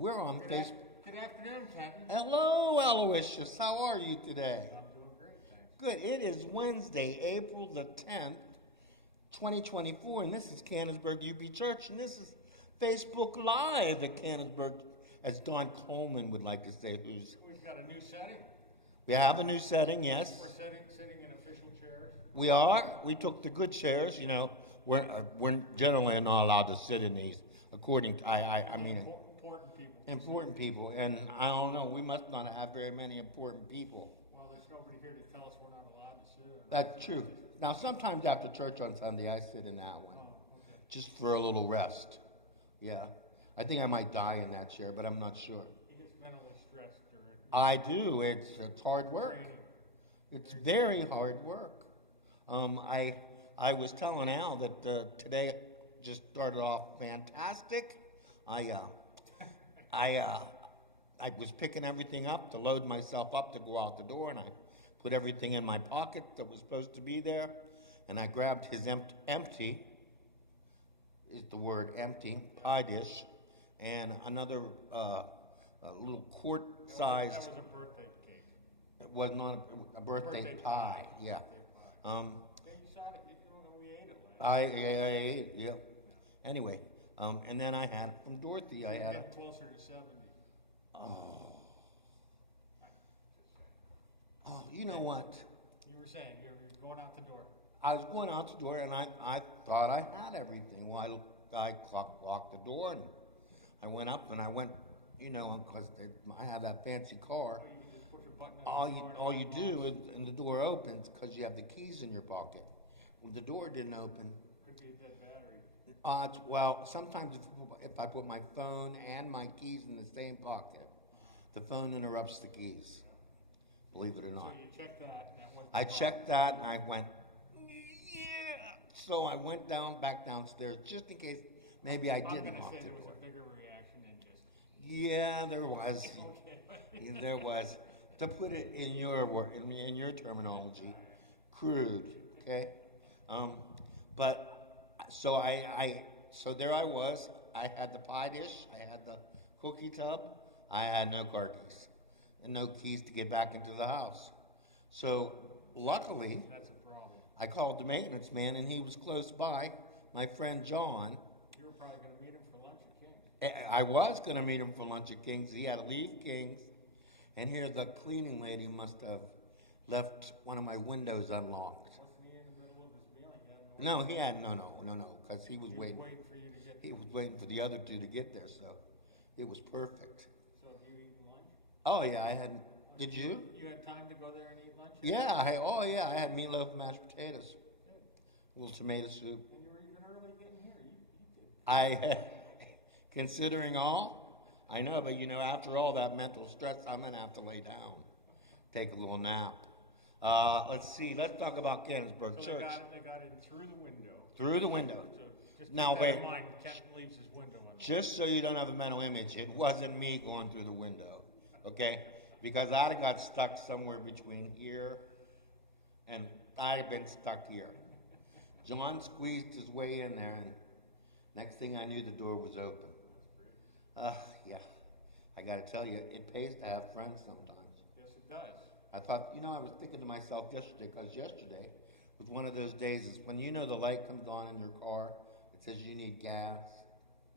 We're on Facebook. Good afternoon, Kenton. Hello, Aloysius. How are you today? I'm doing great, thanks. Good. It is Wednesday, April the 10th, 2024, and this is Canonsburg UB Church, and this is Facebook Live at Canonsburg, as Don Coleman would like to say. We've got a new setting. We have a new setting, yes. We're sitting in official chairs. We are. We took the good chairs. You know, we're generally not allowed to sit in these, according to, I mean, Important people. important people, and I don't know, we must not have very many important people. Well, there's nobody here to tell us we're not allowed to sit. That's true. Now, sometimes after church on Sunday, I sit in that one, Oh, okay. just for a little rest. Yeah. I think I might die in that chair, but I'm not sure. He gets mentally stressed during I do. It's hard work. training. It's very hard work. I was telling Al that today just started off fantastic. I was picking everything up to load myself up to go out the door, and I put everything in my pocket that was supposed to be there, and I grabbed his empty, is the word empty, pie dish, and another a little quart-sized. That was a birthday cake. It was not a birthday Birthday pie. Yeah. Birthday pie. Then you saw it. We ate it last. I ate it. Yeah. Anyway, and then I had from Dorothy. I had. Get closer to 70. Oh. Oh, you know what? You were saying you're going out the door. I was going out the door, and I thought I had everything. Well, I locked the door, and I went up, and I went, you know, because I have that fancy car. Oh, you can just push a button on the door. All you do is, and the door opens because you have the keys in your pocket. Well, the door didn't open. Could be a dead battery. Well, sometimes if I put my phone and my keys in the same pocket, the phone interrupts the keys. Believe it or not. So you checked that. And that went I checked that, and I went, yeah. So I went back downstairs, just in case maybe I didn't lock the there door. was a bigger reaction than just. Yeah, there was. Okay. Yeah, there was. To put it in your in your terminology, crude. Okay. But so so there I was. I had the pie dish. I had the cookie tub. I had no car keys and no keys to get back into the house. So luckily, That's a problem. I called the maintenance man, and he was close by. My friend John. You were probably going to meet him for lunch at King's. I was going to meet him for lunch at King's. He had to leave King's, and here the cleaning lady must have left one of my windows unlocked. Wasn't he in the middle of his meal? He had No, he had no, because he was He was waiting. waiting for you to get. He was waiting for the other two to get there, so it was perfect. So have you eaten lunch? Oh yeah, I had. Did you? You had time to go there and eat lunch? Yeah. I had meatloaf, and mashed potatoes, a little tomato soup. And you were even early getting here. You did. I, considering all, I know, but you know, after all that mental stress, I'm gonna have to lay down, take a little nap. Let's see. Let's talk about Canonsburg So Church. they got in through the window. Through the window. So just Now, keep that wait. in mind. Kenton leaves his window unlocked. Just so you don't have a mental image, it wasn't me going through the window, okay? Because I'd have got stuck somewhere between here and I'd have been stuck here. John squeezed his way in there, and next thing I knew, the door was open. Yeah, I got to tell you, it pays to have friends sometimes. Yes, it does. I thought, you know, I was thinking to myself yesterday, because yesterday was one of those days is when you know the light comes on in your car, it says you need gas.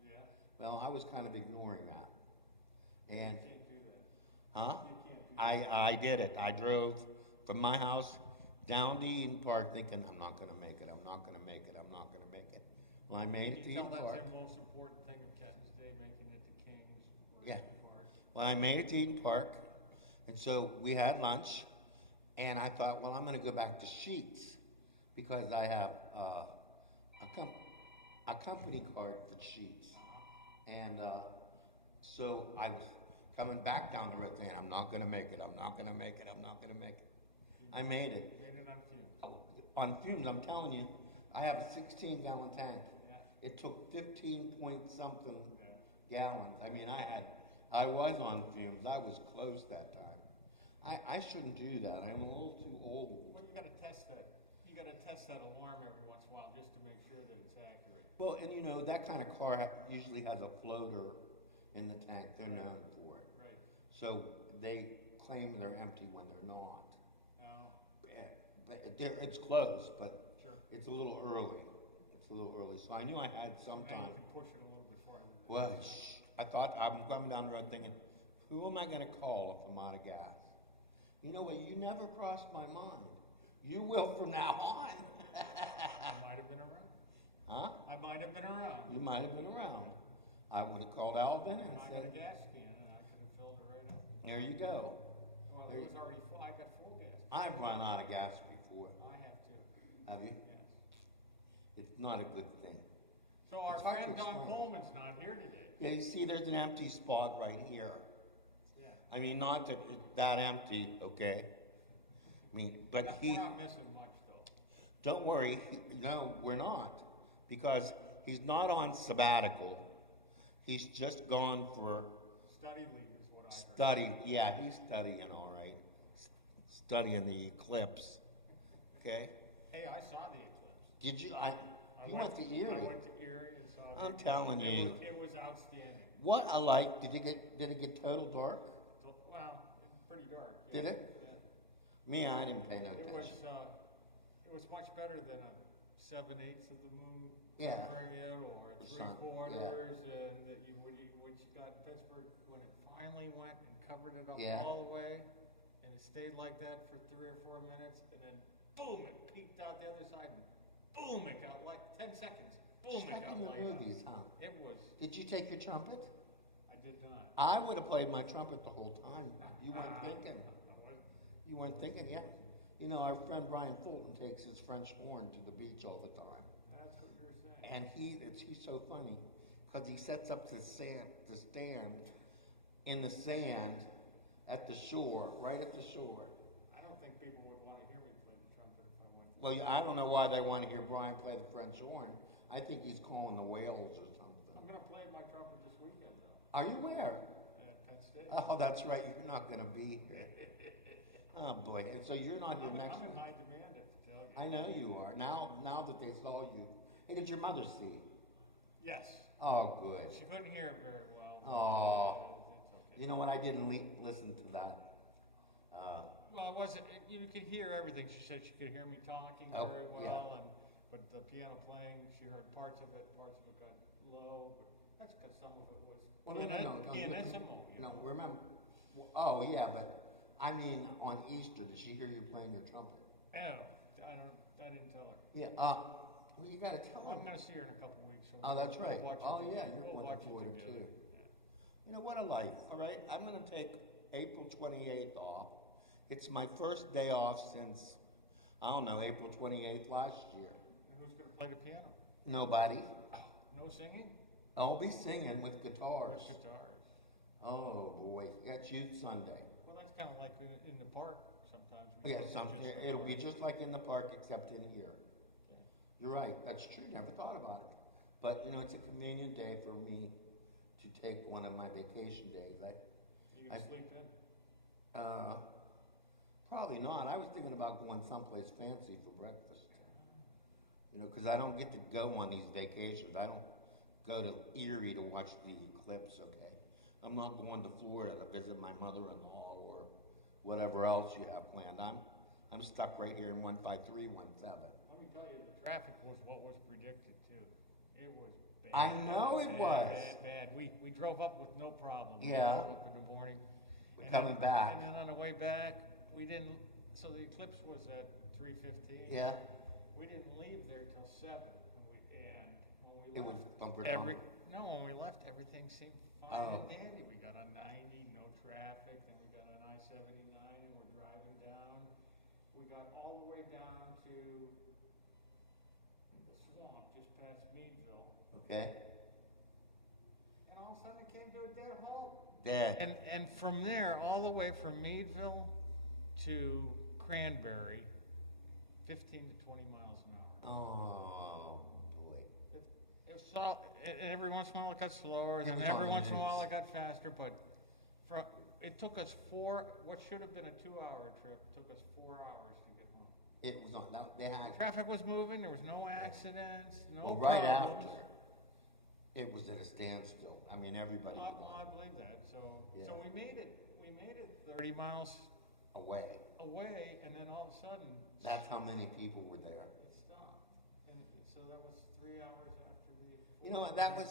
Yeah. Well, I was kind of ignoring that. And, You can't do that. huh? You can't do that. I did it. I drove from my house down to Eden Park thinking, I'm not going to make it, I'm not going to make it, I'm not going to make it. Well, I made it to You tell Eden that's Park. the most important thing of Kenton's Day, making it to King's or Yeah. Eden Park. Well, I made it to Eden Park, and so we had lunch, and I thought, well, I'm going to go back to Sheets because I have a company card for Sheets. And so I was coming back down the road saying, I'm not going to make it, I'm not going to make it, I'm not going to make it. I made it. You made it on fumes. On fumes, I'm telling you, I have a 16-gallon tank. Yeah. It took 15 point something Yeah. gallons. I mean, I was on fumes. I was close that time. I shouldn't do that. I'm a little too old. Well, you got to test that. You got to test that alarm every once in a while just to make sure that it's accurate. Well, and you know, that kind of car usually has a floater in the tank. They're known for it. Right. So they claim they're empty when they're not. Oh, It's close, but sure. it's a little early. It's a little early. So I knew I had some Now time. you can push it a little before I leave. Well, I thought I'm coming down the road thinking, who am I going to call if I'm out of gas? You know what? You never crossed my mind. You will from now on. I might have been around. Huh? I might have been around. You might have been around. I would have called Alvin and I got a said, gas can and I could have filled it right up. there you go. Well, it was already full. I got full gas. I've run out of gas before. I have to. Have you? Yes. It's not a good thing. So our It's hard to friend Don explain. Coleman's not here today. Yeah, you see there's an empty spot right here. Yeah. I mean, not that it's that empty, okay? I mean, but We're not missing much though. don't worry, no, we're not. Because he's not on sabbatical. He's just gone for Study leave is what I heard. study. Yeah, he's studying all right. Studying the eclipse. Okay? Hey, I saw the eclipse. Did you? I You went to Erie. I went to Erie and saw I'm the telling eclipse. you. It was outstanding. What I like, did it get total dark? Well, pretty dark. Did it? Yeah. Me, I didn't pay no It was much better than a 7/8 of the moon Yeah. covering it, or The three sun, quarters, and that which got Pittsburgh when it finally went and covered it up Yeah. all the way, and it stayed like that for 3 or 4 minutes, and then boom, it peaked out the other side, and boom, it got like 10 seconds. Boom, it Stuck got in the light out. movies, huh? It was. Did you take your trumpet? I did not. I would have played my trumpet the whole time. You weren't thinking. I wasn't. You weren't thinking, yeah. You know, our friend Brian Fulton takes his French horn to the beach all the time. That's what you were saying. And he's so funny because he sets up the stand in the sand at the shore, right at the shore. I don't think people would want to hear me play the trumpet if I went. Well, I don't know why they want to hear Brian play the French horn. I think he's calling the whales or something. I'm going to play my trumpet this weekend, though, Are you where? at Penn State. Oh, that's right. You're not going to be here. Oh boy. And so you're not here next I'm in week. high demand, if to tell you. I know you are. Now that they saw you. Hey, did your mother see? Yes. Oh, good. She couldn't hear very well. Oh. It's okay. You know what? I didn't listen to that. Well, it wasn't. You could hear everything. She said she could hear me talking Oh, very yeah. well, but the piano playing, she heard parts of it. Parts of it got low. But that's because some of it was Well, no. pianissimo. You No, know? remember. Oh, yeah, but I mean, on Easter, did she hear you playing your trumpet? Oh, I didn't tell her. Yeah. Well, you got to tell I'm her. going to see her in a couple weeks. So Oh, that's we'll right. watch it Oh, together. yeah, you're We'll looking watch it forward to together. You know, what a life, all right? I'm going to take April 28th off. It's my first day off since, I don't know, April 28th last year. And who's going to play the piano? Nobody. No singing? I'll be singing with guitars. Just guitars. Oh, boy. That's Youth Sunday. Well, that's kind of like in the park sometimes. Yeah, it'll be just like in the park except in here. Okay. You're right. That's true. Never thought about it. But, you know, it's a convenient day for me to take one of my vacation days. You can sleep in? Probably not. I was thinking about going someplace fancy for breakfast. You know, because I don't get to go on these vacations. I don't go to Erie to watch the eclipse, okay? I'm not going to Florida to visit my mother-in-law or whatever else you have planned. I'm stuck right here in 15317. Let me tell you, the traffic was what was predicted too. It was bad. I know it was. Bad. We drove up with no problem. Yeah. We drove up in the morning. We're And coming then- back. And then on the way back, we didn't. So the eclipse was at 3:15. Yeah. We didn't leave there till 7. And when we It left, was bumper to bumper. when we left, everything seemed fine Oh. and dandy. We got on 90, no traffic. Then we got on I-79, and we're driving down. We got all the way down to the swamp just past Meadville, Okay? and all of a sudden it came to a dead halt. Dead. And from there, all the way from Meadville to Cranberry, 15 to 20 miles an hour. Oh, boy. It was every once in a while it got slower, and It then was on every the once in a news. while it got faster. But it took us what should have been a 2-hour trip, took us 4 hours to get home. It was on. They had. Traffic was moving. There was no accidents. No Well, right problems. after. It was at a standstill. I mean, everybody was I believe that. So Yeah. so we made it 30 miles away. away, and then all of a sudden That's how many people were there. it stopped. And so that was 3 hours after the. You know, that was,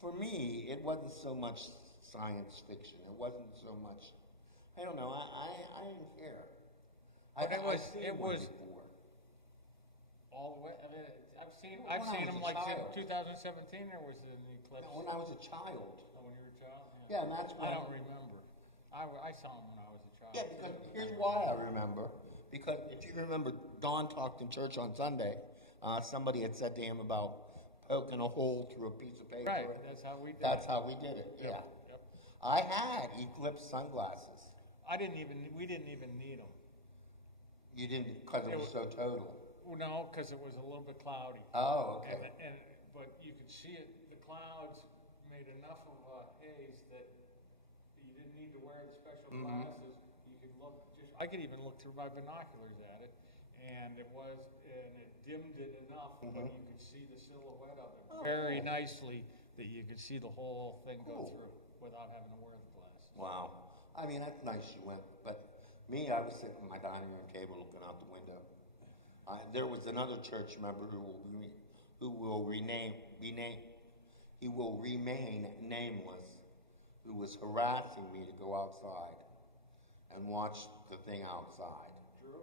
for me, it wasn't so much science fiction. It wasn't so much, I don't know, I didn't care. But I've seen it one was before. all the way. I mean, I've seen When I them was a like child. 2017. There was an eclipse. No, when I was a child. Oh, when you were a child. Yeah, and that's when I don't remember. I saw them when I was a child. Yeah, because here's why I remember. Because if you remember, Don talked in church on Sunday. Somebody had said to him about poking a hole through a piece of paper. Right, that's how we did That's it. how we did it. Yeah. Yep. I had eclipse sunglasses. We didn't even need them. You didn't, because it was so total. Well, no, because it was a little bit cloudy. Oh, okay. But you could see it. The clouds made enough of a haze that you didn't need to wear the special glasses. You could look. I could even look through my binoculars at it, and it dimmed it enough, but you could see the silhouette of it very nicely. That you could see the whole thing go through without having to wear the glasses. Wow. I mean, that's nice you went. But me, I was sitting at my dining room table looking out the window. There was another church member who will remain nameless, who was harassing me to go outside and watch the thing outside. Drew?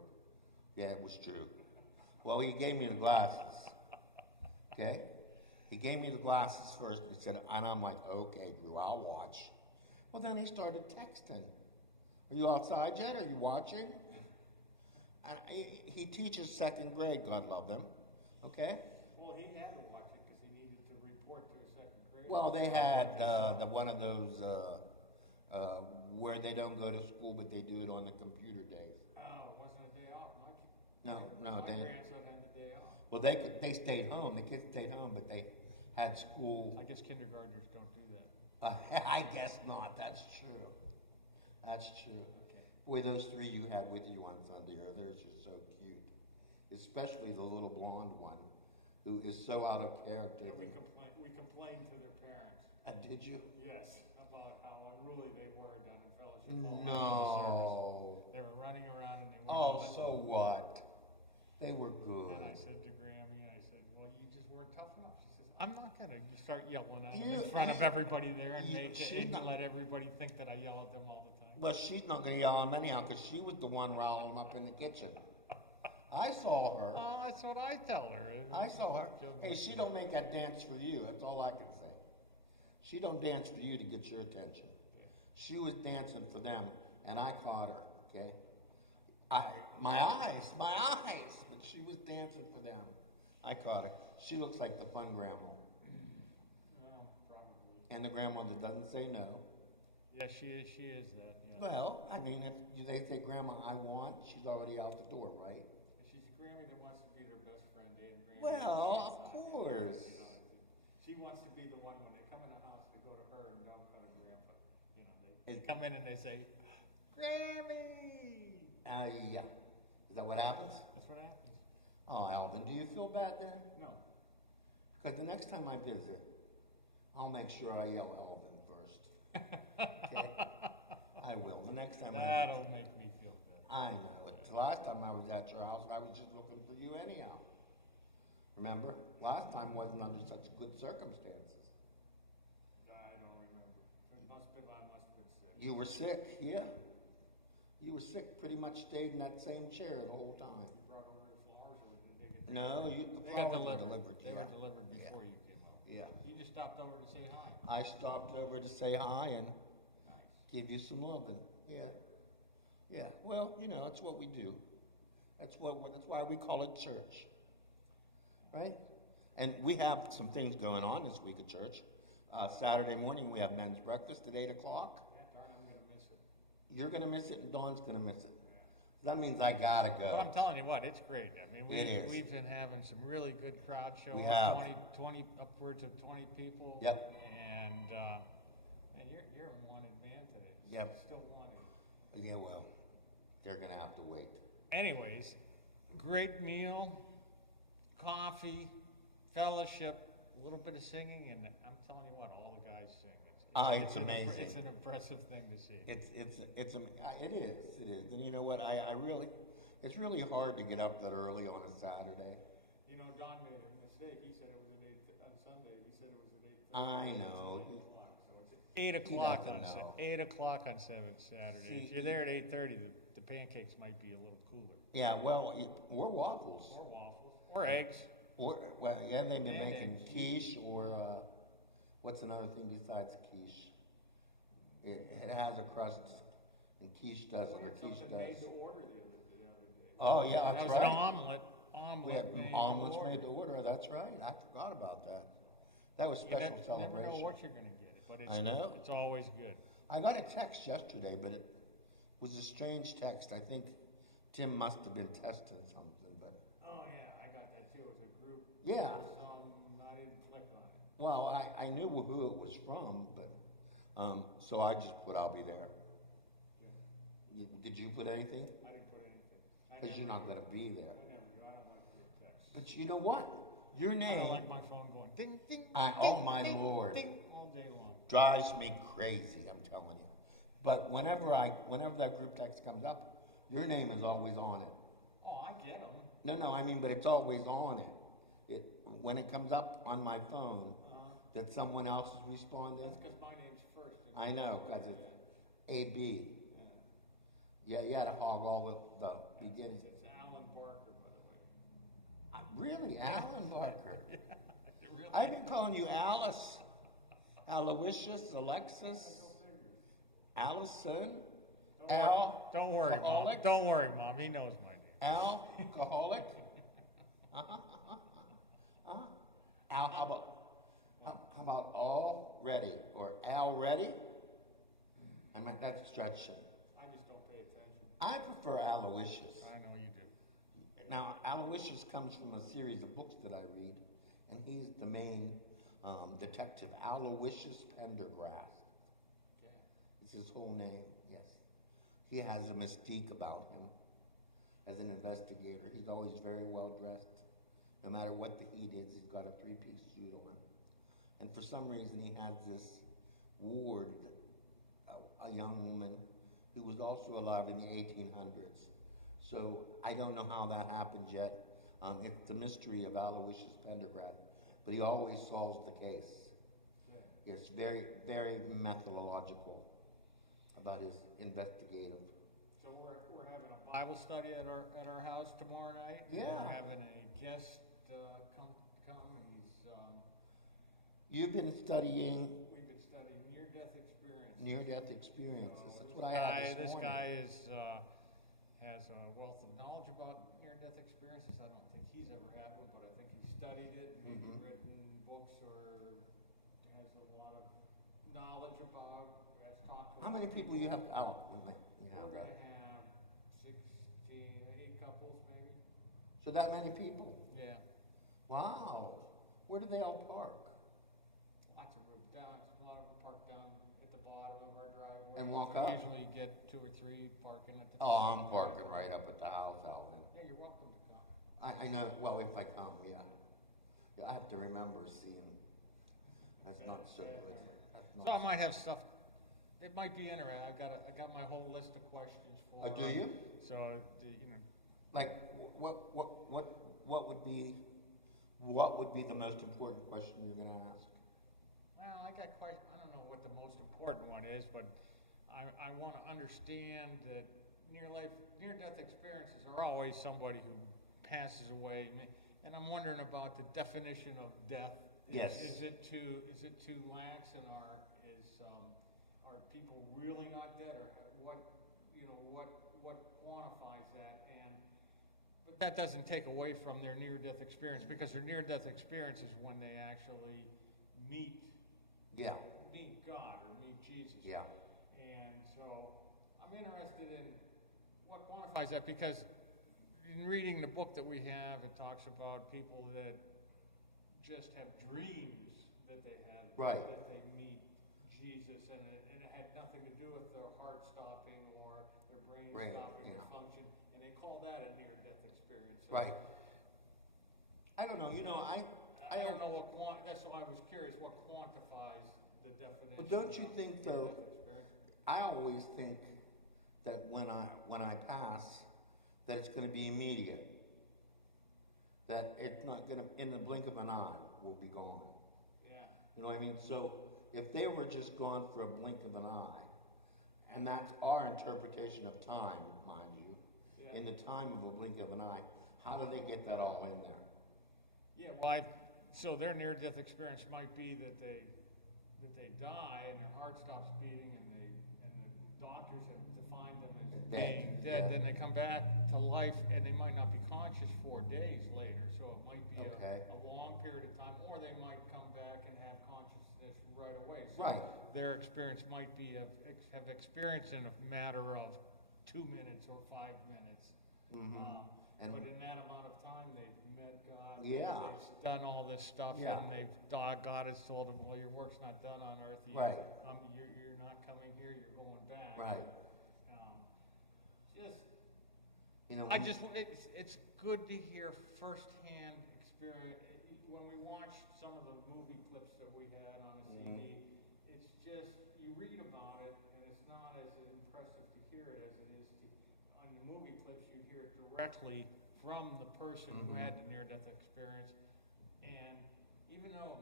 Yeah, it was true. Well, he gave me the glasses. Okay? He gave me the glasses first. He said, and I'm like, okay, Drew, I'll watch. Well, then he started texting. Are you outside yet? Are you watching? And he teaches second grade, God love him. Okay? Well, he had to watch it because he needed to report to a second grade. Well, they had one of those where they don't go to school, but they do it on the computer days. Oh, it wasn't a day off. No. My grandson had the day off. Well, they stayed home. The kids stayed home, but they had school. I guess kindergartners don't do that. I guess not. That's true. That's true. Okay. Boy, those three you had with you on Sunday, they're just so cute. Especially the little blonde one, who is so out of character. Yeah, we complained to their parents. Did you? Yes, about how unruly they were down in Fellowship Hall. No. They were running around and they were. Oh, so what? They were good. And I said to Grammy, well, you just weren't tough enough. She says, I'm not going to start yelling at them in front of everybody there and let everybody think that I yell at them all the time. Well, she's not going to yell at them anyhow because she was the one riling them up in the kitchen. I saw her. Oh, that's what I tell her. I saw her. Hey, she don't make that dance for you. That's all I can say. She don't dance for you to get your attention. She was dancing for them, and I caught her, okay? My eyes, but she was dancing for them. I caught her. She looks like the fun grandma. Well, probably. And the grandma that doesn't say no. Yeah, she is that, yeah. Well, I mean, if they say, Grandma, I want, she's already out the door, right? She's a Grammy that wants to be their best friend, and Grammy. Well, of course. She wants to be the one when they come in the house, they go to her and don't go to Grandpa. They come in and they say, Grammy! Yeah. Is that what happens? That's what happens. Oh, Alvin, do you feel bad then? No. Because the next time I visit, I'll make sure I yell Alvin first. Okay? I will. The next time That'll make me feel good. I know. The last time I was at your house, I was just looking for you anyhow. Remember? Last time wasn't under such good circumstances. I don't remember. I must have been sick. You were sick, yeah. You were sick, pretty much stayed in that same chair the whole time. You brought over the flowers, or did they get No, the They got flowers were delivered. They yeah. were delivered before you came over. Yeah. You just stopped over to say hi. I stopped over to say hi and Nice. give you some loving. Yeah. Yeah. Well, it's what we do. That's why we call it church. Right? And we have some things going on this week at church. Saturday morning we have men's breakfast at 8 o'clock. Yeah, darn, I'm going to miss it. You're going to miss it and Dawn's going to miss it. That means I got to go. But I'm telling you what, it's great. I mean, It is. we've been having some really good crowd show. We have. 20, upwards of 20 people. Yep. And you're a wanted man today. Yep. Still wanted. Yeah, well, they're going to have to wait. Anyways, great meal, coffee, fellowship, a little bit of singing, and I'm telling you what, all the guys sing. It's amazing. It's an impressive thing to see. It is. And you know what? It's really hard to get up that early on a Saturday. You know, Don made a mistake. He said it was at 8 on Sunday. He said it was at 8:30. I know. So it's 8 o'clock on know. 8 o'clock on Saturday. See, if you're there at 8:30, the pancakes might be a little cooler. Yeah, well, or waffles. Or waffles. Or eggs. Or, well, yeah, they've been And making eggs. quiche or, what's another thing besides quiche? It has a crust, and quiche doesn't, or quiche Something does. made to order the other day. Oh, yeah, That that's was an right. omelet. We had Made to omelets order. made to order, that's right. I forgot about that. That was You special never know celebration. what you're going to get, but I know. it's always good. I got a text yesterday, but it was a strange text. I think Tim must have been testing something, but Oh yeah, I got that too. It was a group. yeah. I didn't click on it. Well, I knew who it was from, but so I just put I'll be there. Did you put anything? I didn't put anything. Because you're not going to be there. I never do. I don't like group text. But you know what? Your I name don't like my phone going ding ding. oh, ding, my ding, Lord. ding all day long. drives me crazy. I'm telling you. But whenever that group text comes up, your name is always on it. Oh, I get them. No, I mean, but it's always on it. When it comes up on my phone that someone else is responding. That's because my name's first. I know, because it's AB. Yeah, you had to hog all the beginning. It's Alan Barker, by the way. Really, Alan Barker? Really? I've been calling you Alice, Aloysius, Alexis, Allison, Al. Don't worry, Mom. Alcoholic? Don't worry, Mom. He knows my name. Alcoholic. Al, how about all ready or Al ready? I mean, that's stretching. I just don't pay attention. I prefer Aloysius. I know you do. Now, Aloysius comes from a series of books that I read, and he's the main detective, Aloysius Pendergrass. Okay. It's his whole name, yes. He has a mystique about him as an investigator. He's always very well dressed. No matter what the heat is, he's got a three-piece suit on. And for some reason, he has this ward, a young woman who was also alive in the 1800s. So I don't know how that happened yet. It's the mystery of Aloysius Pendergrass, but he always solves the case. Yeah. It's very, very methodological about his investigative. So we're having a Bible study at our house tomorrow night. Yeah. We're having a guest come. He's You've been studying we've been studying near-death experience. near-death experiences. So That's what I had this this morning. guy has a wealth of knowledge about near-death experiences. I don't think he's ever had one, but I think he's studied it, maybe written books, or has a lot of knowledge about. Has talked to. How many people you have out? You have We're that. going to have 8 couples, maybe. So that many people? Yeah. Wow. Where do they all park? Lots of room down. A lot of them park down at the bottom of our driveway. And walk up? Usually you get 2 or 3 parking at the. Oh, I'm parking right up at the house, Alvin. Yeah, you're welcome to come. I know, well, if I come, yeah. Yeah, I have to remember seeing. That's not so good. That's So I not, might have stuff. It might be interesting. I got my whole list of questions for. do you? So Like, what would be the most important question you're going to ask? well, I got quite. I don't know what the most important one is, but I want to understand that near-death experiences are always somebody who passes away, and I'm wondering about the definition of death. Yes. Is it too lax, and are people really not dead, or what quantifies that? But that doesn't take away from their near-death experience, because their near-death experience is when they actually meet Yeah, God or meet Jesus. yeah. And so I'm interested in what quantifies that, because in reading the book that we have, it talks about people that just have dreams that they have, Right. that they meet Jesus, and it had nothing to do with their heart stopping or their brain stopping to function, and they call that a near-death experience. So Right. I don't know. I I don't know that's why I was curious, what quantifies the definition. But don't you think, though, I always think that when I pass, that it's going to be immediate. That it's not going to, in the blink of an eye, will be gone. Yeah. You know what I mean? So if they were just gone for a blink of an eye, and that's our interpretation of time, mind you, Yeah. in the time of a blink of an eye, how do they get that all in there? Yeah, well, so their near-death experience might be that they die and their heart stops beating and the doctors have defined them as being dead. Yeah. Then they come back to life and they might not be conscious 4 days later. So it might be a long period of time, or they might come back and have consciousness right away. So Right. their experience might be have experienced in a matter of 2 minutes or 5 minutes. But in that amount of time, they've met God. Yeah. They've done all this stuff, Yeah. and God has told them, "Well, your work's not done on earth. Right. You're not coming here. You're going back." Right. You know, It's good to hear firsthand experience. When we watch some of the movie clips that we had on a CD, it's just, you read about it, and it's not as impressive to hear it as it is on the movie clips. You hear it directly from the person who had the near-death experience, and even though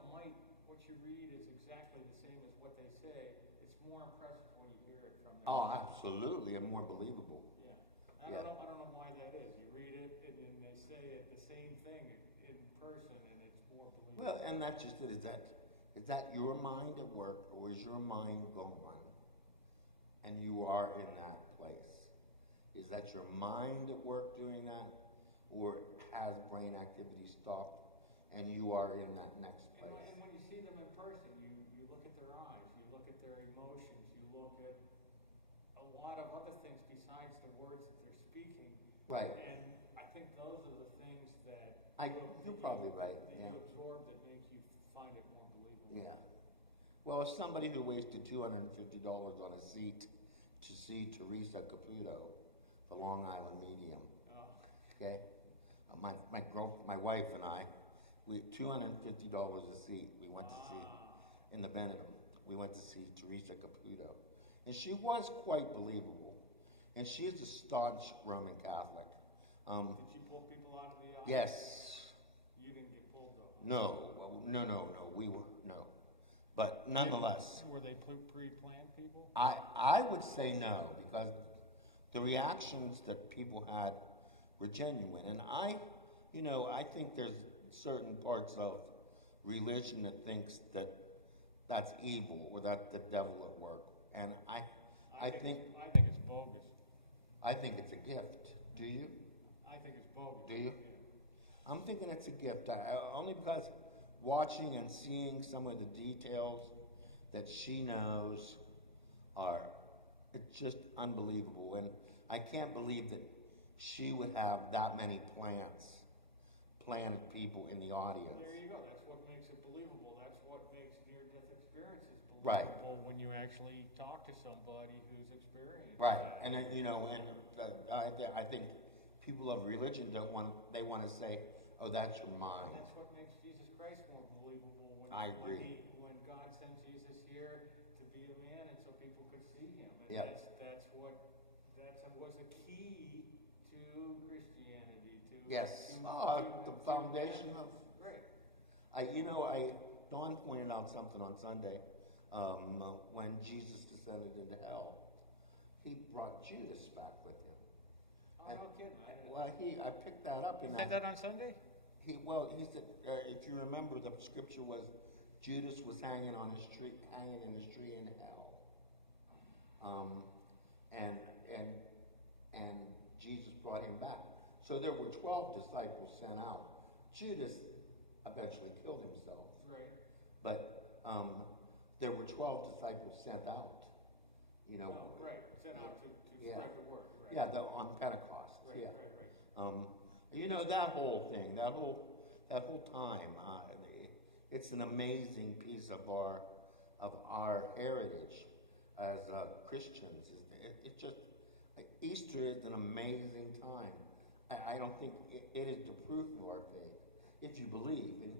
what you read is exactly the same as what they say, it's more impressive when you hear it from them. oh, absolutely, and more believable. Yeah. I don't know why that is. You read it, and then they say it the same thing in person, and it's more believable. Well, and that's just it. Is that your mind at work, or is your mind gone, and you are in that place? Is that your mind at work doing that, or has brain activity stopped, and you are in that next place? And when you see them in person, you look at their eyes, you look at their emotions, you look at a lot of other things besides the words that they're speaking. Right. And I think those are the things that you're probably right. that Yeah. you absorb that make you find it more believable. Yeah. Well, as somebody who wasted $250 on a seat to see Teresa Caputo, the Long Island medium, okay, my wife and I, we $250 a seat. We went to see in the Benedum. We went to see Teresa Caputo, and she was quite believable. And she is a staunch Roman Catholic. Did she pull people out of the aisle? Yes. You didn't get pulled though. No. We were no, but nonetheless. Were they pre-planned people? I would say no, because the reactions that people had were genuine, and I think there's certain parts of religion that thinks that that's evil or that's the devil at work, and I think it's bogus. I think it's a gift. Do you? I think it's bogus. Do you? Yeah. I'm thinking it's a gift, only because watching and seeing some of the details that she knows it's just unbelievable, and I can't believe that she would have that many planted people in the audience. There you go. That's what makes it believable. That's what makes near-death experiences believable. Right. When you actually talk to somebody who's experienced. Right, that. and I think people of religion they want to say, "Oh, that's your mind." And that's what makes Jesus Christ more believable. I agree. When God sent Jesus here to be a man, and so people could see him. And Yeah. That was a key to Christianity. Yes. The foundation of. Right. Dawn pointed out something on Sunday when Jesus descended into hell. He brought Judas back with him. Oh, no kidding. I picked that up. You said that on Sunday? He said, if you remember, the scripture was Judas was hanging in his tree in hell, and Jesus brought him back. So there were 12 disciples sent out. Judas eventually killed himself. Right. But there were 12 disciples sent out. Right. Sent out to spread the word. Right. Yeah, on Pentecost. Right, Yeah. Right. That whole thing, that whole time, it's an amazing piece of our heritage as Christians. It just Easter is an amazing time. I don't think it is the proof of our faith if you believe. And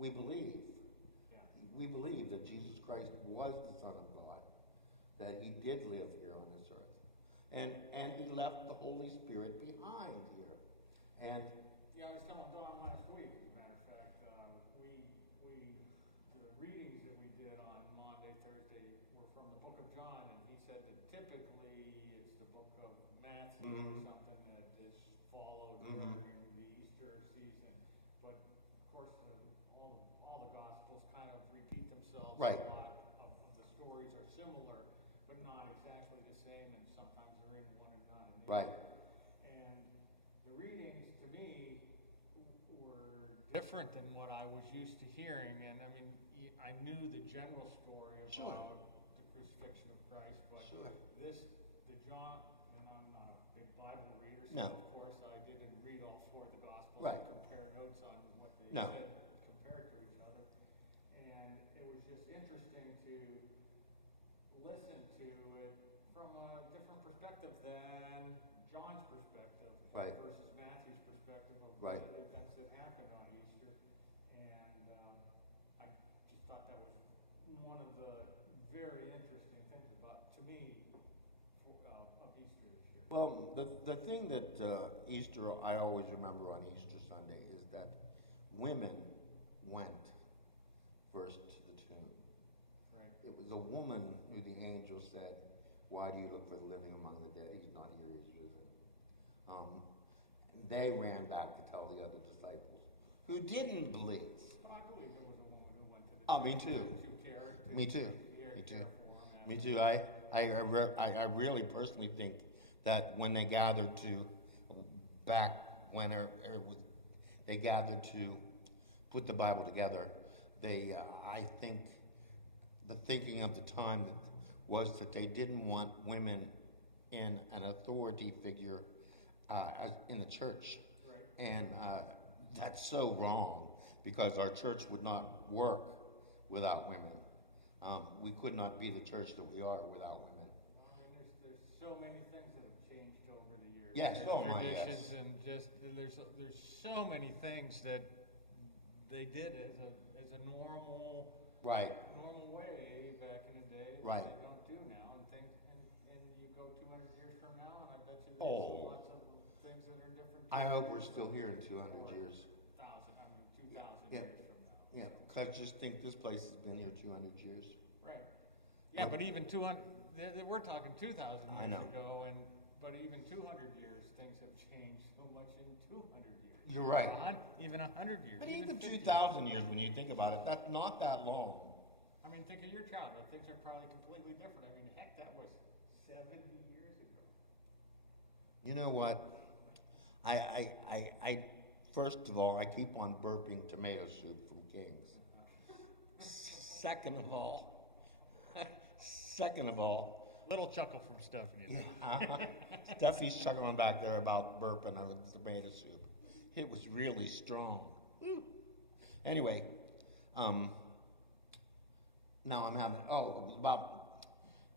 we believe. Yeah. We believe that Jesus Christ was the Son of God, that he did live here on this earth. And he left the Holy Spirit behind here. And Yeah, I was telling Don last week, as a matter of fact, the readings that we did on Monday, Thursday were from the book of John, and he said that typically it's the book of Matthew or something that is followed during the Easter season. But of course, all the Gospels kind of repeat themselves. Right. A lot of the stories are similar, but not exactly the same, and sometimes they're in one and not in the right, other. And the readings to me were different than what I was used to hearing. And I mean, I knew the general story Sure. about the crucifixion of Christ, but Sure. the John, and I'm not a big Bible reader, so No. of course I didn't read all four of the Gospels Right. and compare notes on what they No. said compared to each other. And it was just interesting to listen to it from a different perspective than John's perspective Right. versus Matthew's perspective of Right. the events that happened on Easter. And I just thought that was one of the very interesting things about, to me, of Easter this year. well, the thing that Easter, I always remember on Easter Sunday, is that women went first to the tomb. Right. It was a woman who the angel said, "Why do you look for the living among the dead? He's not here, he's risen." And they ran back to tell the other disciples, who didn't believe. But I believe there was a woman who went to the Oh, me too. to care, to Me too. care, Me too. care for him. Me too. I really personally think that when they gathered to, back when they gathered to put the Bible together, I think the thinking of the time was that they didn't want women in an authority figure in the church. Right. And that's so wrong, because our church would not work without women. We could not be the church that we are without women. I mean, there's so many things that have changed over the years. Yes, There's oh my, yes. traditions and just there's so many things that they did as a normal Right, way back in the day that Right. they don't do now. And you go 200 years from now, and I bet you there's Oh. lots of things that are different. I hope we're still here in 200 years. 2,000 Yeah. years from now. Yeah, because just think this place has been here 200 years. Right. Yeah, but even 200, we're talking 2,000 I years know. ago, but even 200 years, things have changed so much in 200 years. You're right. Even 100 years. But even 50 2,000 years, when you think about it, that's not that long. I mean, think of your childhood. Things are probably completely different. I mean, heck, that was 70 years ago. You know what? I first of all, I keep on burping tomato soup from King's. Second of all, Little chuckle from Stephanie. Steffi's chuckling back there about burping on the tomato soup. It was really strong. Woo. Anyway, now I'm having, it was about,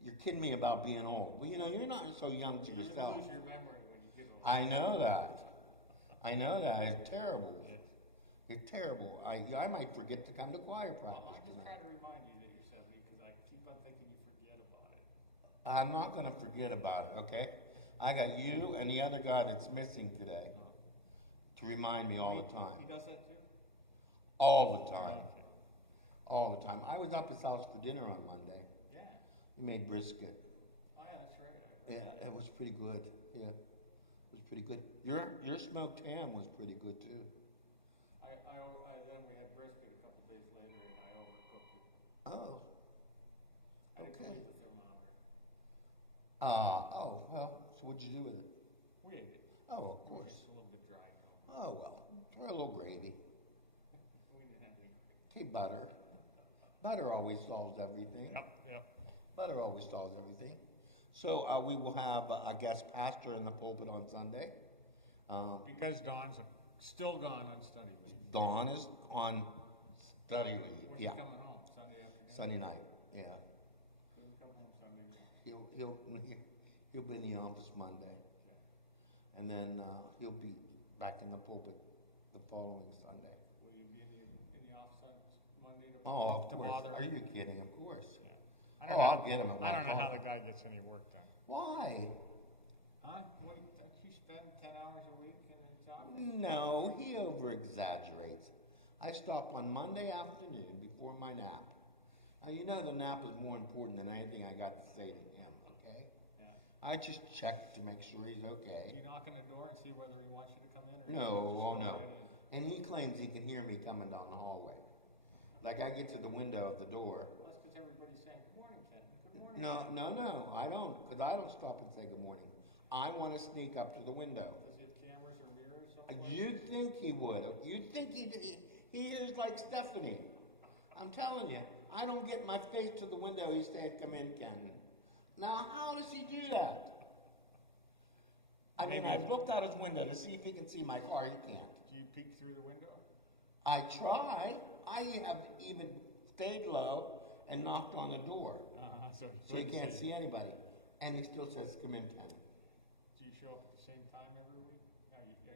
you're kidding me about being old. Well, you're not so young to You yourself. lose your memory when you get old. I know that. It's terrible. It's terrible. I might forget to come to choir Well, I practice just tonight. try to remind you that you're 70 because I keep on thinking you forget about it. I'm not going to forget about it, okay? I got you and the other guy that's missing today to remind me all the time. He does that too? All the time. Okay. All the time. I was up his house for dinner on Monday. Yeah. He made brisket. Oh, yeah, that's right. Yeah, it was pretty good. Yeah, it was pretty good. Your smoked ham was pretty good too. Then we had brisket a couple days later, and I overcooked it. Oh. I didn't Okay. believe the thermometer. Well, so what'd you do with it? We ate it. Oh, of It was course. just a little bit dry, though. Oh, well, throw a little gravy. We didn't have any. Okay, butter. Butter always solves everything. Yep. Butter always solves everything. So we will have a guest pastor in the pulpit on Sunday. Because Dawn's still gone on study leave. Dawn is on study leave. When's Yeah, he coming home? Sunday afternoon? Sunday night. Yeah, Doesn't come home Sunday night. he'll be in the office Monday, Okay. and then he'll be back in the pulpit the following Sunday. Will you be in the office on Oh, of to course. bother Are him. you kidding? Of course. I Oh, don't know- I'll get him at I don't know my how car. the guy gets any work done. Why? Huh? What, don't you spend 10 hours a week in his office? No, he over-exaggerates. I stop on Monday afternoon before my nap. Now, you know the nap is more important than anything I got to say to him, okay? Yeah. I just check to make sure he's okay. You knock on the door and see whether he wants you to come in or No, you just oh go no. right in? And he claims he can hear me coming down the hallway. Like I get to the window of the door. Well, that's because everybody's saying, good morning, Kenton. Good morning. No, I don't, because I don't stop and say good morning. I want to sneak up to the window. Does he have cameras or mirrors someplace? You'd think he would. You'd think he hears like Stephanie. I'm telling you, I don't get my face to the window. He said, "Come in, Kenton." Now, how does he do that? I mean, I've looked out his window to see if he can see my car. He can't. Do you peek through the window? I try. I have even stayed low and knocked on the door, so he can't see anybody. And he still says, "Come in, Kenton." Do you show up at the same time every week?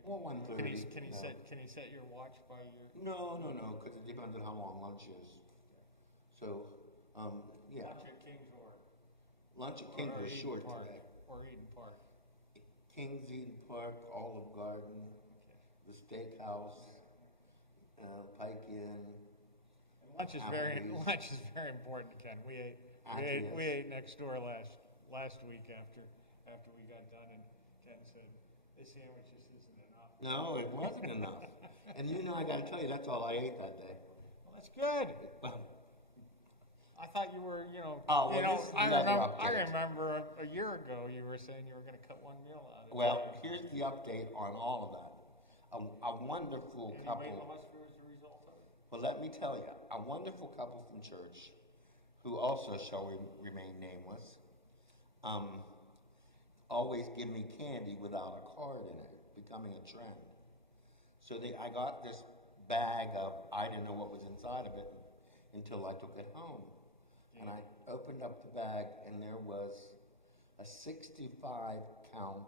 Well, 1:30. Can he set your watch by your? No, because it depends on how long lunch is. So, yeah. Lunch at King's or? Lunch at King's was Eden short Park, today. Or Eden Park. King's, Eden Park, Olive Garden, the Steakhouse, Pike Inn. Lunch is very Applebee's. important, Ken. We Actually, ate next door last week after we got done, and Ken said this sandwich just isn't enough. No, it wasn't enough. And you know, I got to tell you, that's all I ate that day. Well, that's good. I thought you were, Oh, well, this is another I update. remember a year ago you were saying you were going to cut one meal out of it. Well, here's the update on all of that. A wonderful Any weight couple. loss as a result of it? Well, let me tell you, a wonderful couple from church, who also shall remain nameless, always give me candy without a card in it, becoming a trend. So I got this bag of, I didn't know what was inside of it until I took it home. And I opened up the bag, and there was a 65-count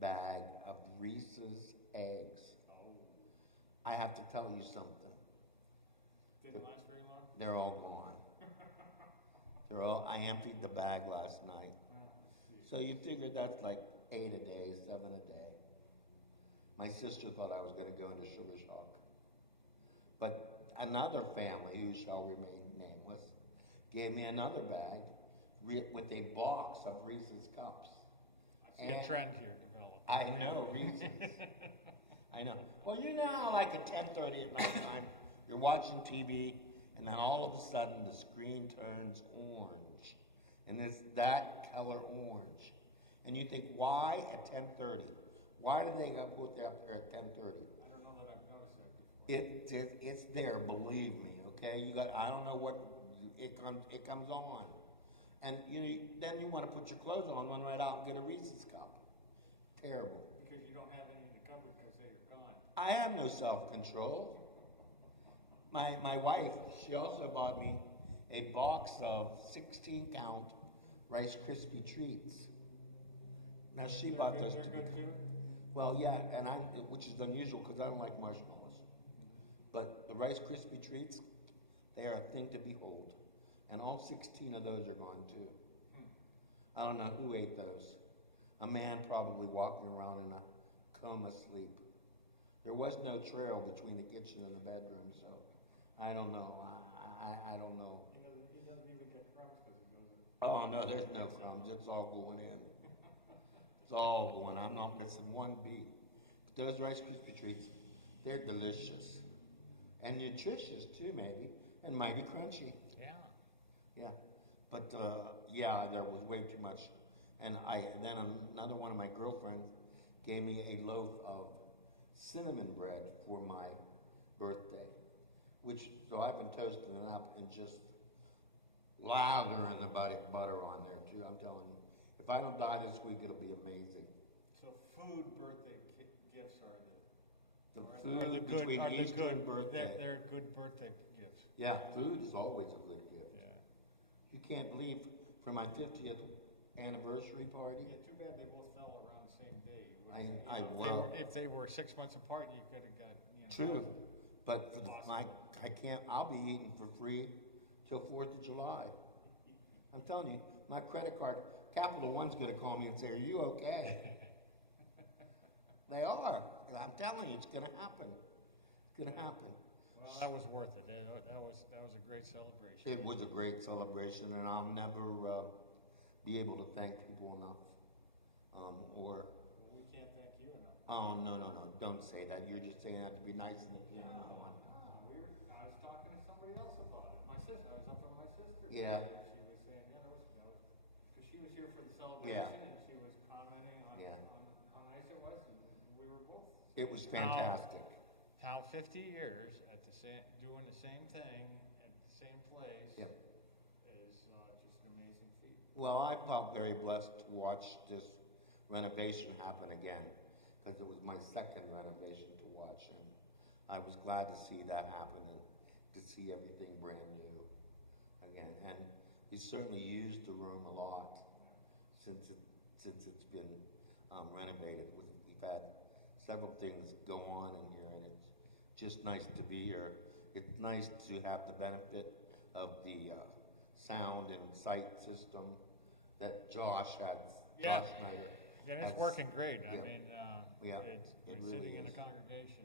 bag of Reese's eggs. Oh. I have to tell you something. Didn't last very long? They're all gone. I emptied the bag last night. So you figure that's like 8 a day, 7 a day. My sister thought I was going to go into sugar shock. But another family, who shall remain nameless, gave me another bag with a box of Reese's cups. I see a trend here develop. I know, Reese's. I know. Well, you know how like at 10:30 at night time, you're watching TV, and then all of a sudden the screen turns orange. And it's that color orange. And you think, why at 10:30? Why did they put that up there at 10:30? I don't know that I've noticed that before. It's there, believe me, okay? I don't know what, it comes on. And then you want to put your clothes on, run right out and get a Reese's cup. Terrible. Because you don't have any in the cupboard because they're gone. I have no self-control. My wife, she also bought me a box of 16-count Rice Krispie treats. Now she bought those They're good too? Well, yeah, which is unusual because I don't like marshmallows. But the Rice Krispie treats, they are a thing to behold. And all 16 of those are gone too. I don't know who ate those. A man probably walking around in a coma sleep. There was no trail between the kitchen and the bedroom, so I don't know. I don't know. He doesn't even get crumbs because he goes in. Oh, no, there's no crumbs. It's all going in. It's all going. I'm not missing one beat. But those Rice Krispie treats, they're delicious. And nutritious, too, maybe. And mighty crunchy. Yeah. Yeah. But, yeah, there was way too much. And then another one of my girlfriends gave me a loaf of cinnamon bread for my birthday. So I've been toasting it up and just lathering the butter on there, too. I'm telling you. If I don't die this week, it'll be amazing. So food birthday gifts are The food between Easter and birthday. They're good birthday gifts. Yeah, food is always a good gift. Yeah. You can't believe for my 50th anniversary party. Yeah, too bad they both fell around the same day. Well, If they were 6 months apart, you could have got, true. But for my I'll be eating for free till 4th of July. I'm telling you, my credit card, Capital One's gonna call me and say, are you okay? They are. I'm telling you, it's gonna happen. It's gonna happen. Well, that was worth it. That was a great celebration. It was a great celebration, and I'll never be able to thank people enough. Well, we can't thank you enough. Oh, no, don't say that. You're just saying that to be nice in the beginning. I was talking to somebody else about it. My sister, I was up with my sister. Yeah. She was saying, because she was here for the celebration, and she was commenting on how nice it was, and we were both. It was fantastic. How 50 years at the same, doing the same thing at the same place Yep. is just an amazing feat. Well, I felt very blessed to watch this renovation happen again, because it was my second renovation to watch, and I was glad to see that happen and to see everything brand new again. And he certainly used the room a lot since it's been renovated. We've had several things go on in here, and it's just nice to be here. It's nice to have the benefit of the sound and sight system that Josh had. Yeah. Josh Snyder. And it's working great. I Yeah. mean, It really sitting in is. a congregation,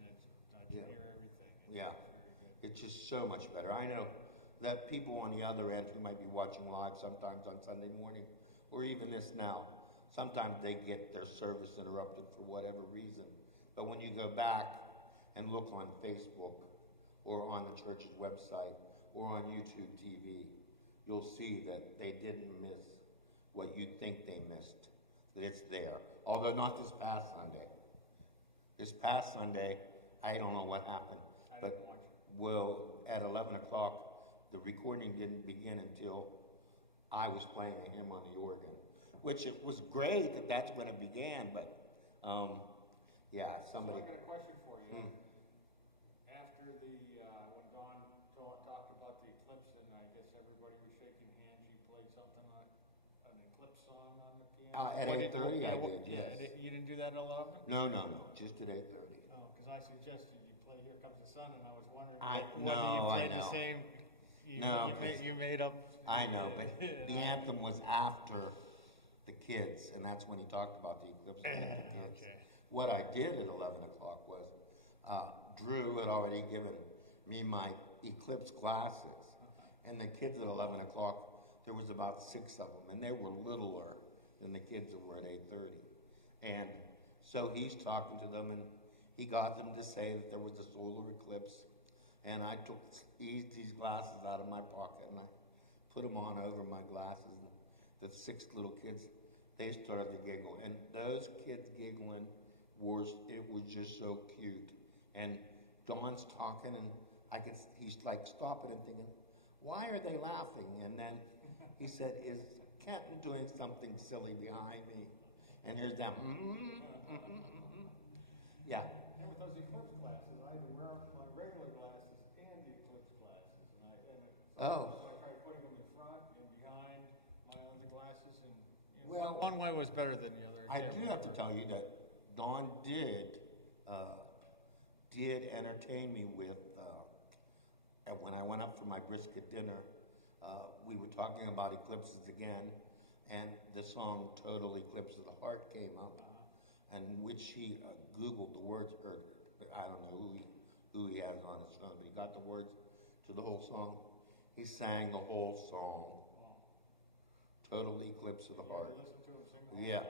I can hear everything. Yeah. It's just so much better. I know that people on the other end who might be watching live sometimes on Sunday morning, or even this now, sometimes they get their service interrupted for whatever reason. But when you go back and look on Facebook or on the church's website or on YouTube TV, you'll see that they didn't miss what you think they missed, that it's there. Although not this past Sunday. This past Sunday, I don't know what happened, but at 11 o'clock, the recording didn't begin until I was playing a hymn on the organ, which it was great that that's when it began, but yeah, somebody. So I got a question for you. After when Don talked about the eclipse, and I guess everybody was shaking hands, you played something like an eclipse song on the piano? At 8:30 I did, yes. You didn't do that at 11? No, just at 8:30. Oh, because I suggested you play Here Comes the Sun, and I was wondering I whether you played know. the same. No, You made up. I know, but the anthem was after the kids, and that's when he talked about the eclipse of the kids. Okay. What I did at 11 o'clock was, Drew had already given me my eclipse glasses, and the kids at 11 o'clock, there was about 6 of them, and they were littler than the kids that were at 8:30. And so he's talking to them, and he got them to say that there was a solar eclipse. And I took these glasses out of my pocket, and I put them on over my glasses. And the 6 little kids, they started to giggle. And those kids giggling, it was just so cute. And Dawn's talking, and he's like stopping and thinking, why are they laughing? And then he said, is Kenton doing something silly behind me? And there's that, yeah. And with those eclipse glasses, I had to wear my regular glasses and the eclipse glasses. So I tried putting them in front and behind my other glasses. And Well, one way was better than the other. I do have to tell you that Dawn did entertain me with, when I went up for my brisket dinner, we were talking about eclipses again, and the song Total Eclipse of the Heart came up, and which he Googled the words, or I don't know who he has on his phone, but he got the words to the whole song. He sang the whole song. Total Eclipse of the Heart. Listen to him sing. Yeah.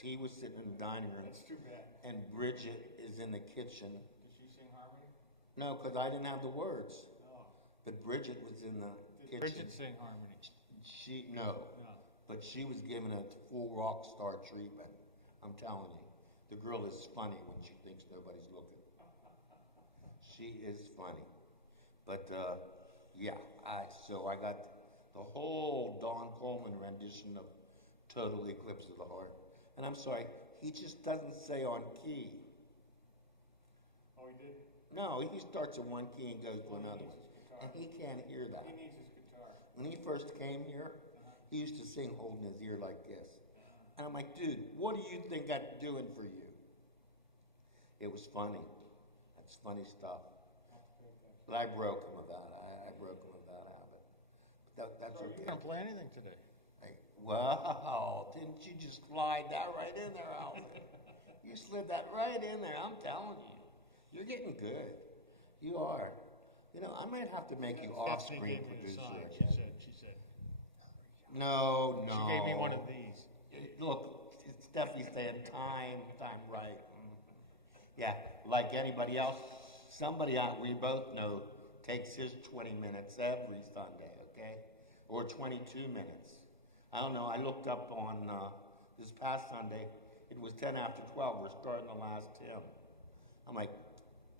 He was sitting in the dining room. That's too bad. And Bridget is in the kitchen. Did she sing harmony? No, because I didn't have the words. No. But Bridget was in the Did kitchen. Bridget sing harmony? No. No. But she was given a full rock star treatment. I'm telling you. The girl is funny when she thinks nobody's looking. She is funny. But, yeah, so I got the whole Don Coleman rendition of Total Eclipse of the Heart. And I'm sorry, he just doesn't say on key. Oh, he did? No, he starts at one key and goes to another. He needs his guitar. And he can't hear that. He needs his guitar. When he first came here, he used to sing holding his ear like this. And I'm like, dude, what do you think I'm doing for you? It was funny. That's funny stuff. That's good, thank you. But I broke him of that. I broke him of that habit. That's So are okay. you gonna play anything today? Wow, didn't you just slide that right in there, Alvin? You slid that right in there, I'm telling you. You're getting good. You are. You know, I might have to make you Stephanie off-screen gave me the producer sign. again. She said, No. she gave me one of these. Look, Steffi's saying time right. Yeah, like anybody else, somebody we both know takes his 20 minutes every Sunday, okay? Or 22 minutes. I don't know, I looked up on this past Sunday, it was 10 after 12, we're starting the last hymn. I'm like,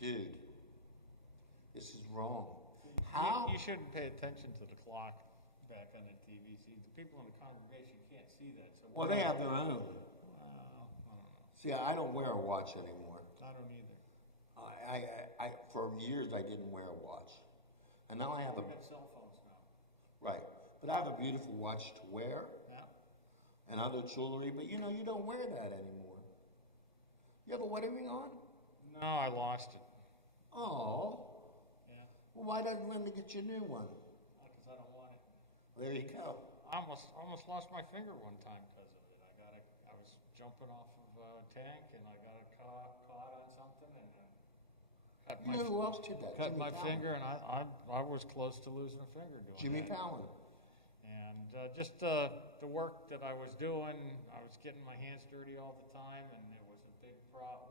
dude, this is wrong. How? You shouldn't pay attention to the clock back on the TV. See, the people in the congregation can't see that. So Well, they have their own. I don't know. See, I don't wear a watch anymore. I don't either. For years I didn't wear a watch. And now I have We got cell phones now. right. But I have a beautiful watch to wear Yeah. and other jewelry, but you know, you don't wear that anymore. You have a wedding ring on? No, I lost it. Oh. Yeah. Well, why doesn't Linda get you a new one? Because I don't want it. There you go. I almost lost my finger one time because of it. I was jumping off of a tank and I got caught on something and cut You know who else did that? cut Jimmy my Fallon. finger and I was close to losing a finger doing Jimmy that. Fallon. And just the work that I was doing, I was getting my hands dirty all the time, and it was a big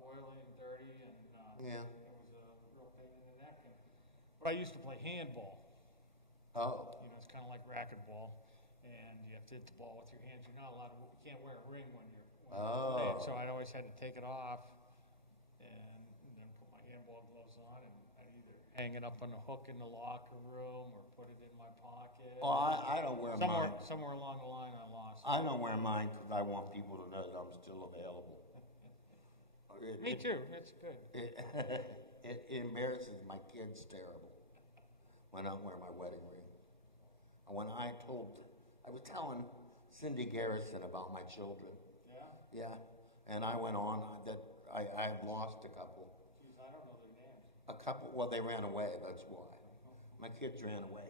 oily and dirty, and Yeah. it was a real pain in the neck. But I used to play handball. Oh. You know, it's kind of like racquetball, and you have to hit the ball with your hands. You're not allowed to. You can't wear a ring when you're playing. So I always had to take it off, and then put my handball gloves on, and I'd either hang it up on the hook in the locker room or put it in my pocket. Oh, I don't wear mine. Somewhere along the line, I lost it. I don't wear mine because I want people to know that I'm still available. Me too. It's good. It embarrasses my kids terrible when I don't wear my wedding ring. When I was telling Cindy Garrison about my children. Yeah. Yeah, and I went on that I've lost a couple. Geez, I don't know their names. A couple, well, they ran away, that's why. My kids ran away.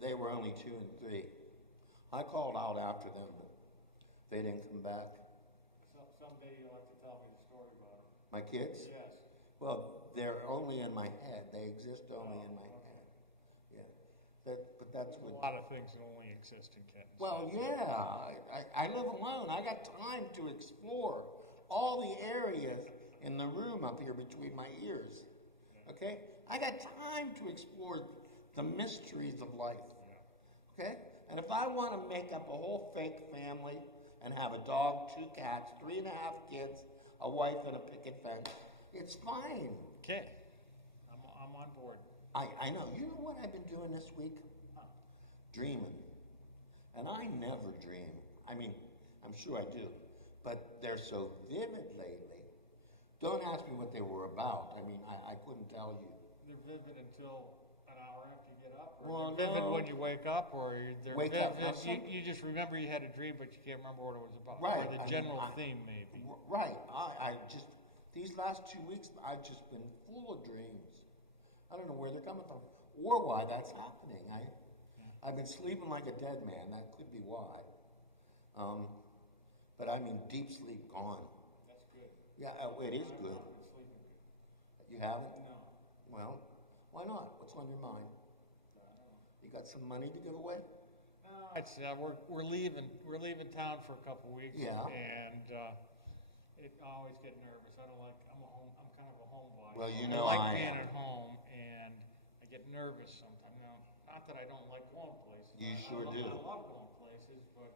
They were only 2 and 3. I called out after them, but they didn't come back. Someday you'll have to tell me the story about them. My kids? Yes. Well, they're only in my head. They exist only in my head. Yeah. But that's There's what. a lot of things that only exist in Kenton. Well, yeah. I live alone. I got time to explore all the areas in the room up here between my ears. Okay? I got time to explore the mysteries of life. Okay? And if I want to make up a whole fake family and have a dog, 2 cats, 3.5 kids, a wife, and a picket fence, it's fine. Okay. I'm on board. I know. You know what I've been doing this week? Dreaming. And I never dream. I mean, I'm sure I do. But they're so vivid lately. Don't ask me what they were about. I mean, I couldn't tell you. They're vivid until an hour after you get up? Or Well, they're vivid no. when you wake up? Or they're Wake vivid, up. Now, you just remember you had a dream, but you can't remember what it was about? Right. Or the general theme, maybe? Right. I just, these last 2 weeks, I've just been full of dreams. I don't know where they're coming from or why that's happening. I've been sleeping like a dead man. That could be why. But I mean, deep sleep gone. That's good. Yeah, it is good. I've been sleeping good. You haven't? No. Well, why not? What's on your mind? I don't know. You got some money to give away? No, it's, we're leaving town for a couple weeks. Yeah. And I always get nervous. I'm kind of a homebody. Well, you know I like I being am. at home, and I get nervous sometimes. Now, not that I don't like going places. You sure do. I love going places, but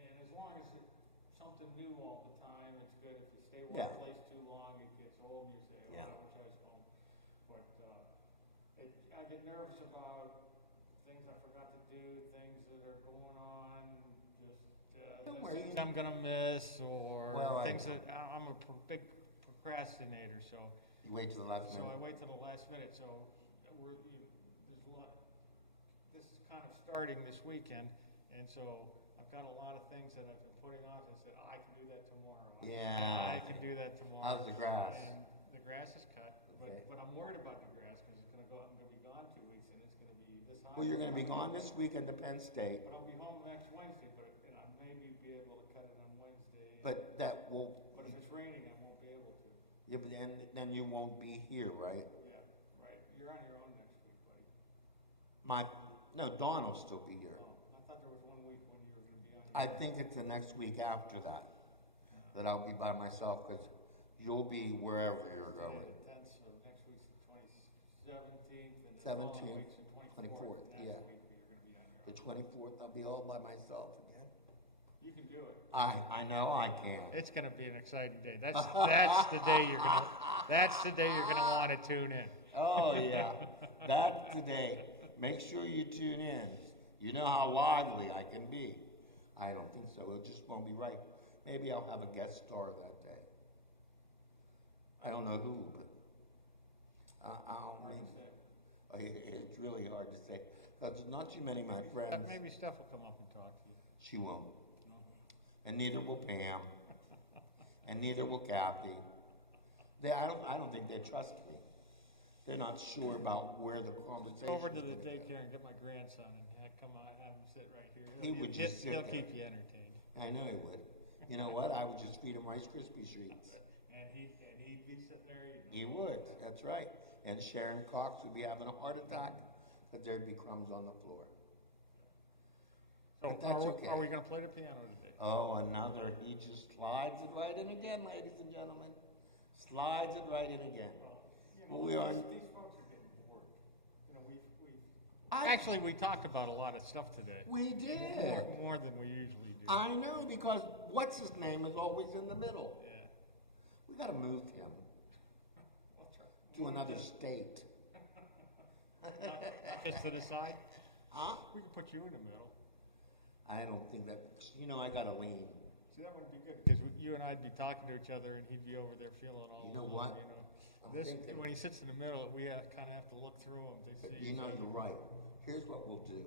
and as long as it's something new all the time, it's good. If you stay one Yeah. place too long, it gets old, and you say, Yeah. I wish I was home. But I get nervous about things I forgot to do, things that are going on, just Don't worry. things I'm gonna miss, or Well, things that I'm a big procrastinator. So You wait till the last I minute. wait till the last minute. So there's a lot. This is kind of starting this weekend, and so I've got a lot of things that I've been putting off. I said, I can do that tomorrow. Yeah. I can do that tomorrow. How's the grass? And the grass is cut, Okay. but I'm worried about the grass Well, you're gonna be gone this weekend to Penn State, But I'll be home next Wednesday, but, and I maybe be able to cut it on Wednesday. but that will, But if it's raining, I won't be able to. yeah, but then you won't be here, right? Yeah, right. You're on your own next week, buddy. No, Dawn will still be here. Oh, I thought there was 1 week when you were gonna be on your I own. think it's the next week after that I'll be by myself, because you'll be wherever you're going. The 10th, so next week's the 17th, and the following 17th, week's the 24th. 24th, and yeah. that's the week that you're gonna be on your The own. 24th, I'll be all by myself again. You can do it. I know I can. It's gonna be an exciting day. That's the day you're gonna wanna tune in. Oh, yeah, that's the day. Make sure you tune in. You know how lively I can be. I don't think so. It just won't be right. Maybe I'll have a guest star that day. I don't know who, but I'll maybe. It's really hard to say. Because not too many of my friends. Maybe Steph will come up and talk to you. She won't. No? And neither will Pam. And neither will Kathy. I don't think they trust me. They're not sure about where the conversation. Go over to the daycare and get my grandson and come out, have him sit right here. He would just sit He'll there. keep you entertained. I know he would. You know what? I would just feed him Rice Krispie treats. And he'd be sitting there eating. He would. That's right. And Sharon Cox would be having a heart attack because there'd be crumbs on the floor. So But that's okay. are we gonna play the piano today? Oh, another. He just slides it right in again, ladies and gentlemen. Slides it right in again. Well, we are. These folks are getting bored. You know, actually, we talked about a lot of stuff today. We did. More than we usually do. I know, because what's his name is always in the middle. Yeah. We got to move him to another state. Just to the side? Huh? We can put you in the middle. I don't think that. I got to lean. See, that would be good, because you and I'd be talking to each other, and he'd be over there feeling all You know alone, what? I'm This, thinking- when he sits in the middle, we kind of have to look through him to see. You're right. Here's what we'll do.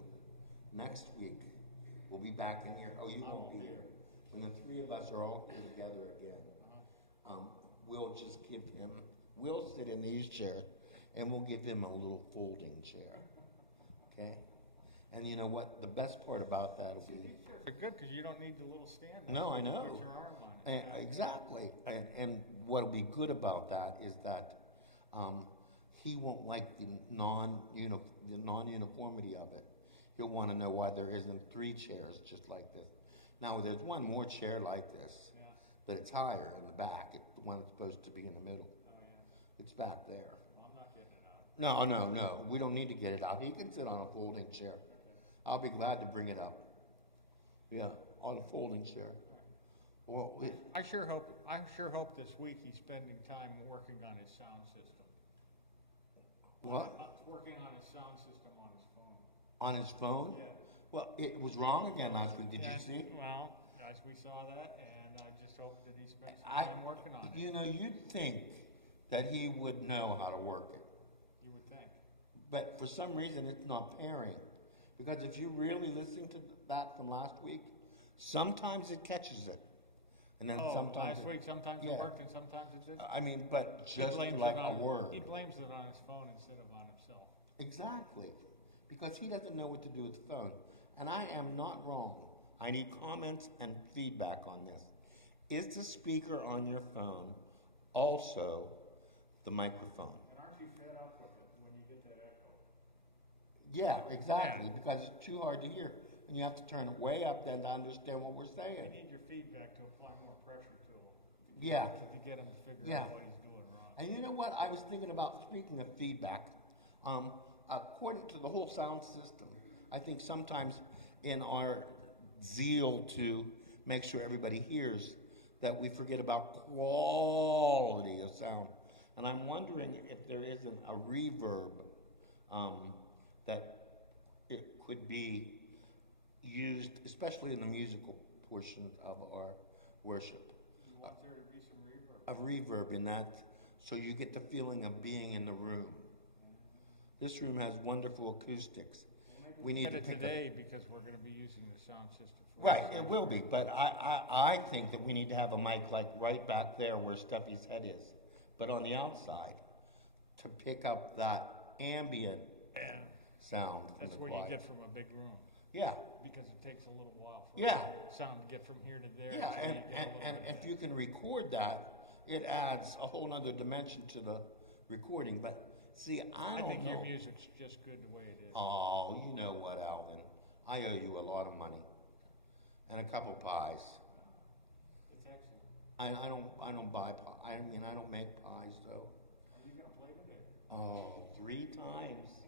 Next week, we'll be back in here. Oh, you won't be here. When the three of us are all here together again, we'll just give him, we'll sit in these chairs, and we'll give him a little folding chair. Okay? And you know what? The best part about that will be. These chairs are good, because you don't need the little stand. No, I know. Put your arm on it. Exactly. And what'll be good about that is that he won't like the non-uniformity of it. He'll want to know why there isn't three chairs just like this. Now, there's one more chair like this, Yeah. but it's higher in the back. It's the one that's supposed to be in the middle. Oh, yeah. It's back there. Well, I'm not getting it out. No. We don't need to get it out. He can sit on a folding chair. I'll be glad to bring it up. Yeah, on a folding chair. Well, I sure hope this week he's spending time working on his sound system. what? Working on his sound system on his phone. On his phone? Yeah. Well, it was wrong again last week. Did you And- see? Well, guys, we saw that, and I just hope that he spends some I- time working on it. You'd think that he would know how to work it. You would think. But for some reason, it's not pairing. Because if you really listen to that from last week, sometimes it catches it. And then sometimes last week, sometimes yeah. it worked and sometimes it didn't. I mean, but He just blames like it a on- word. He blames it on his phone instead of on himself. Exactly. Because he doesn't know what to do with the phone. And I am not wrong. I need comments and feedback on this. Is the speaker on your phone also the microphone? And aren't you fed up with it when you get that echo? Yeah, exactly. Yeah. Because it's too hard to hear. And you have to turn it way up then to understand what we're You saying. need your feedback to apply more pressure to him. Yeah. To get him to figure Yeah. out what he's doing wrong. And you know what? I was thinking about, speaking of feedback, according to the whole sound system, I think sometimes in our zeal to make sure everybody hears, that we forget about quality of sound. And I'm wondering if there isn't a reverb that it could be used, especially in the musical portion of our worship. You want there to be some reverb. A reverb in that, so you get the feeling of being in the room. This room has wonderful acoustics. We need Get to it pick today because we're going to be using the sound system. For Right, it will be, but I think that we need to have a mic like right back there where Steffi's head is, but on the outside, to pick up that ambient sound from That's the what choir. you get from a big room, Yeah, because it takes a little while for Yeah. sound to get from here to there. yeah, so and, you get a and, little and bit if you can record that, it adds a whole nother dimension to the recording. But see, I I don't think know. your music's just good the way it is. Oh, you know what, Alvin? I owe you a lot of money and a couple pies. It's excellent. I don't buy pie. I don't make pies though. Are you gonna play today? Oh, 3 times.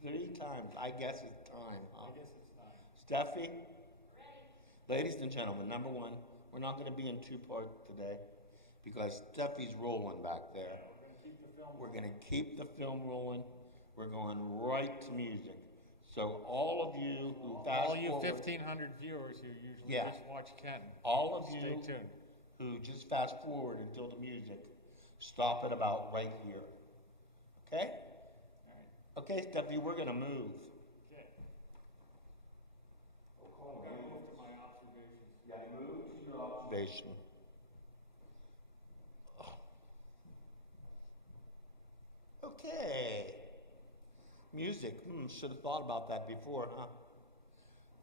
3 times. I guess it's time, huh? I guess it's time. Steffi? Ladies and gentlemen, number one, we're not going to be in 2-part today because Steffi's rolling back there. We're gonna keep the film. We're going to keep the film rolling. We're going right to music. So all of you who fast All you forward, 1,500 viewers who usually Yeah. just watch Kenton, all of stay you tuned. who just fast forward until the music, stop at about right here. Okay? All right. Okay, Steffi, we're going to move. Okay. I'm gonna move to my observations. Yeah, move to your observation. Okay. Music. Should have thought about that before, huh?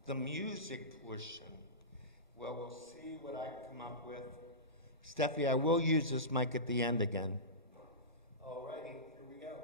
The music portion. Well, we'll see what I can come up with. Steffi, I will use this mic at the end again. Alrighty, here we go.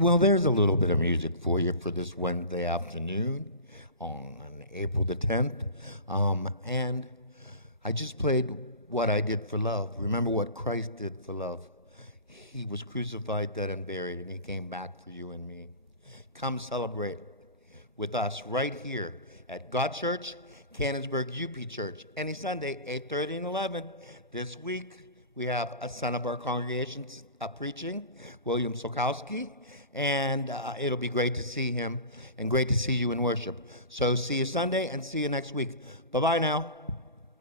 Well, there's a little bit of music for you for this Wednesday afternoon on April the 10th. And I just played What I Did for Love. Remember what Christ did for love. He was crucified, dead, and buried, and he came back for you and me. Come celebrate with us right here at God Church, Canonsburg UP Church, any Sunday, 8:30 and 11. This week, we have a son of our congregation preaching, William Sokowski, and it'll be great to see him and great to see you in worship. So see you Sunday and see you next week. Bye-bye now.